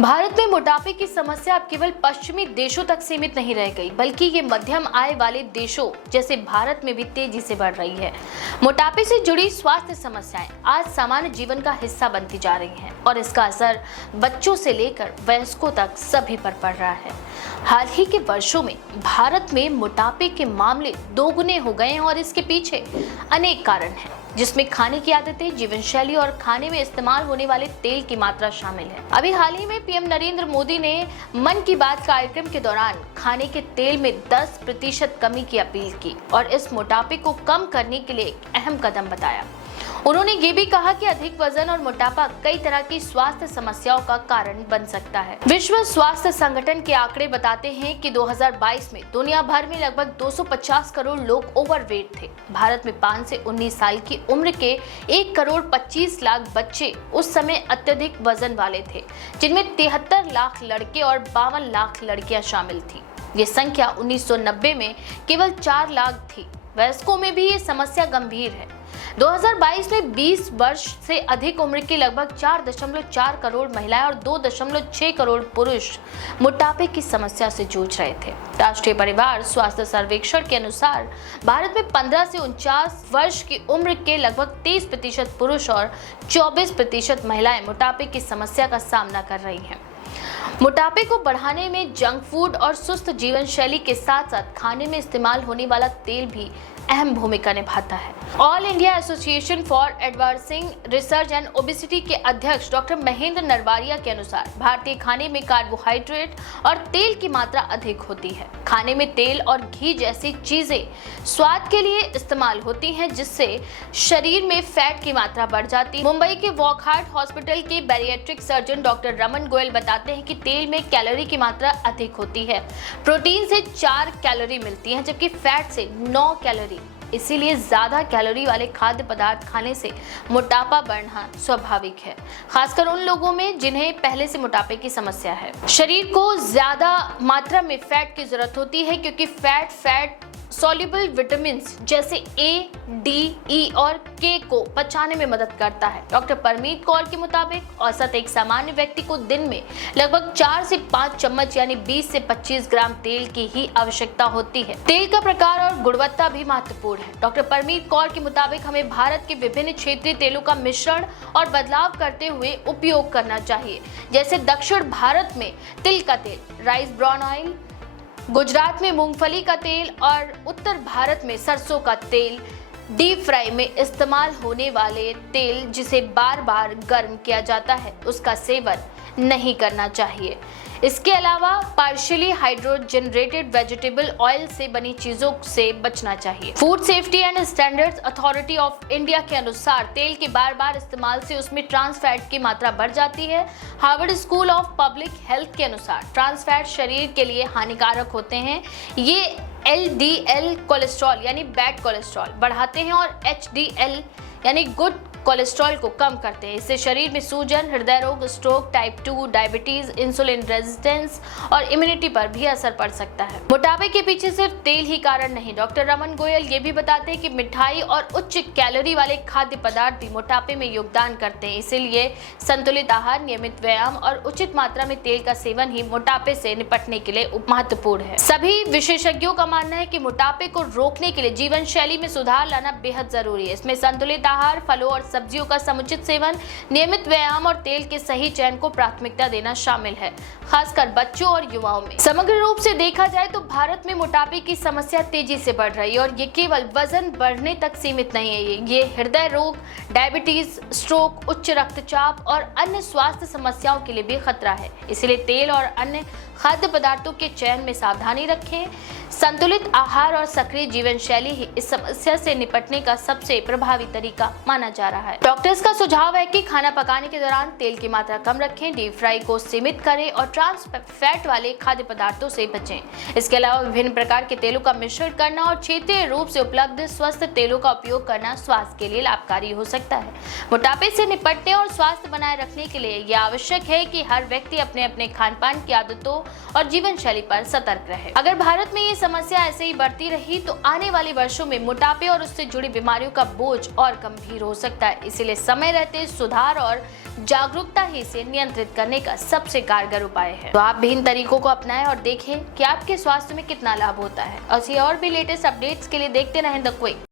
भारत में मोटापे की समस्या अब केवल पश्चिमी देशों तक सीमित नहीं रह गई, बल्कि ये मध्यम आय वाले देशों जैसे भारत में भी तेजी से बढ़ रही है। मोटापे से जुड़ी स्वास्थ्य समस्याएं आज सामान्य जीवन का हिस्सा बनती जा रही हैं और इसका असर बच्चों से लेकर वयस्कों तक सभी पर पड़ रहा है। हाल ही के वर्षों में भारत में मोटापे के मामले दोगुने हो गए हैं और इसके पीछे अनेक कारण हैं, जिसमें खाने की आदतें, जीवन शैली और खाने में इस्तेमाल होने वाले तेल की मात्रा शामिल है। अभी हाल ही में पीएम नरेंद्र मोदी ने मन की बात कार्यक्रम के दौरान खाने के तेल में 10% कमी की अपील की और इस मोटापे को कम करने के लिए एक अहम कदम बताया। उन्होंने ये भी कहा कि अधिक वजन और मोटापा कई तरह की स्वास्थ्य समस्याओं का कारण बन सकता है। विश्व स्वास्थ्य संगठन के आंकड़े बताते हैं कि 2022 में दुनिया भर में लगभग 250 करोड़ लोग ओवरवेट थे। भारत में 5 से 19 साल की उम्र के 1 करोड़ 25 लाख बच्चे उस समय अत्यधिक वजन वाले थे, जिनमें 73 लाख लड़के और 52 लाख लड़कियां शामिल थी। ये संख्या 1990 में केवल 4 लाख थी। वयस्कों में भी ये समस्या गंभीर है। 2022 में 20 वर्ष से अधिक उम्र की लगभग 4.4 करोड़ महिलाएं और 2.6 करोड़ पुरुष मोटापे की समस्या से जूझ रहे थे। राष्ट्रीय परिवार स्वास्थ्य सर्वेक्षण के अनुसार भारत में 15 से 49 वर्ष की उम्र के लगभग 30% पुरुष और 24% महिलाएं मोटापे की समस्या का सामना कर रही हैं। मोटापे को बढ़ाने में जंक फूड और सुस्त जीवन शैली के साथ साथ खाने में इस्तेमाल होने वाला तेल भी अहम भूमिका निभाता है। All India association for advancing research and obesity के अध्यक्ष डॉक्टर महेंद्र नरवारिया के अनुसार भारतीय खाने में कार्बोहाइड्रेट और तेल की मात्रा अधिक होती है। खाने में तेल और घी जैसी चीजें स्वाद के लिए इस्तेमाल होती हैं, जिससे शरीर में फैट की मात्रा बढ़ जाती है। मुंबई के वॉकहार्ट हॉस्पिटल के bariatric surgeon doctor Raman Goyal बताते हैं कि तेल में कैलोरी की मात्रा अधिक होती है। प्रोटीन से 4 कैलोरी मिलती है, जबकि फैट से 9 कैलोरी। इसीलिए ज्यादा कैलोरी वाले खाद्य पदार्थ खाने से मोटापा बढ़ना स्वाभाविक है, खासकर उन लोगों में जिन्हें पहले से मोटापे की समस्या है। शरीर को ज्यादा मात्रा में फैट की जरूरत होती है, क्योंकि फैट सॉल्युबल विटामिन जैसे ए, डी, ई और के को पचाने में मदद करता है। डॉक्टर परमीत कौर के मुताबिक औसत एक सामान्य व्यक्ति को दिन में लगभग 4 से 5 चम्मच यानी 20 से 25 ग्राम तेल की ही आवश्यकता होती है। तेल का प्रकार और गुणवत्ता भी महत्वपूर्ण है। डॉक्टर परमीत कौर के मुताबिक हमें भारत के विभिन्न क्षेत्रीय तेलों का मिश्रण और बदलाव करते हुए उपयोग करना चाहिए। जैसे दक्षिण भारत में तिल का तेल, राइस ब्राउन ऑयल, गुजरात में मूंगफली का तेल और उत्तर भारत में सरसों का तेल। डीप फ्राई में इस्तेमाल होने वाले तेल जिसे बार बार गर्म किया जाता है, उसका सेवन नहीं करना चाहिए। इसके अलावा पार्शियली हाइड्रोजनेटेड वेजिटेबल ऑयल से बनी चीजों से बचना चाहिए। Food safety and standards authority of India के अनुसार तेल के बार बार इस्तेमाल से उसमें ट्रांस फैट की मात्रा बढ़ जाती है। Harvard school of public health के अनुसार ट्रांस फैट शरीर के लिए हानिकारक होते हैं। ये एलडीएल कोलेस्ट्रॉल यानी बैड कोलेस्ट्रॉल बढ़ाते हैं और एचडीएल यानी गुड कोलेस्ट्रॉल को कम करते हैं। इससे शरीर में सूजन, हृदय रोग, stroke, type 2 diabetes, insulin resistance और इम्यूनिटी पर भी असर पड़ सकता है। मोटापे के पीछे सिर्फ तेल ही कारण नहीं। डॉक्टर रमन गोयल ये भी बताते हैं कि मिठाई और उच्च कैलोरी वाले खाद्य पदार्थ भी मोटापे में योगदान करते हैं। इसीलिए संतुलित आहार, नियमित व्यायाम और उचित मात्रा में तेल का सेवन ही मोटापे से निपटने के लिए महत्वपूर्ण है। सभी विशेषज्ञों का मानना है कि मोटापे को रोकने के लिए जीवन शैली में सुधार लाना बेहद जरूरी है। इसमें संतुलित आहार, फलों और सब्जियों का समुचित सेवन, नियमित व्यायाम और तेल के सही चयन को प्राथमिकता देना शामिल है, खासकर बच्चों और युवाओं में। समग्र रूप से देखा जाए तो भारत में मोटापे की समस्या तेजी से बढ़ रही है और ये केवल वजन बढ़ने तक सीमित नहीं है। ये हृदय रोग, डायबिटीज, स्ट्रोक, उच्च रक्तचाप और अन्य स्वास्थ्य समस्याओं के लिए भी खतरा है। इसलिए तेल और अन्य खाद्य पदार्थों के चयन में सावधानी रखें। संतुलित आहार और सक्रिय जीवन शैली ही इस समस्या से निपटने का सबसे प्रभावी तरीका माना जा रहा है। डॉक्टर्स का सुझाव है कि खाना पकाने के दौरान तेल की मात्रा कम रखें, डीप फ्राई को सीमित करें और ट्रांस फैट वाले खाद्य पदार्थों से बचें। इसके अलावा विभिन्न प्रकार के तेलों का मिश्रण करना और क्षेत्रीय रूप से उपलब्ध स्वस्थ तेलों का उपयोग करना स्वास्थ्य के लिए लाभकारी हो सकता है। मोटापे से निपटने और स्वास्थ्य बनाए रखने के लिए यह आवश्यक है कि हर व्यक्ति अपने अपने खान पान की आदतों और जीवन शैली पर सतर्क रहे। अगर भारत में ये समस्या ऐसे ही बढ़ती रही तो आने वाले वर्षों में मोटापे और उससे जुड़ी बीमारियों का बोझ और गंभीर हो सकता है। है, इसीलिए समय रहते सुधार और जागरूकता ही इसे नियंत्रित करने का सबसे कारगर उपाय है। तो आप भी इन तरीकों को अपनाएं और देखें कि आपके स्वास्थ्य में कितना लाभ होता है। और भी लेटेस्ट अपडेट्स के लिए देखते रहें द क्विक।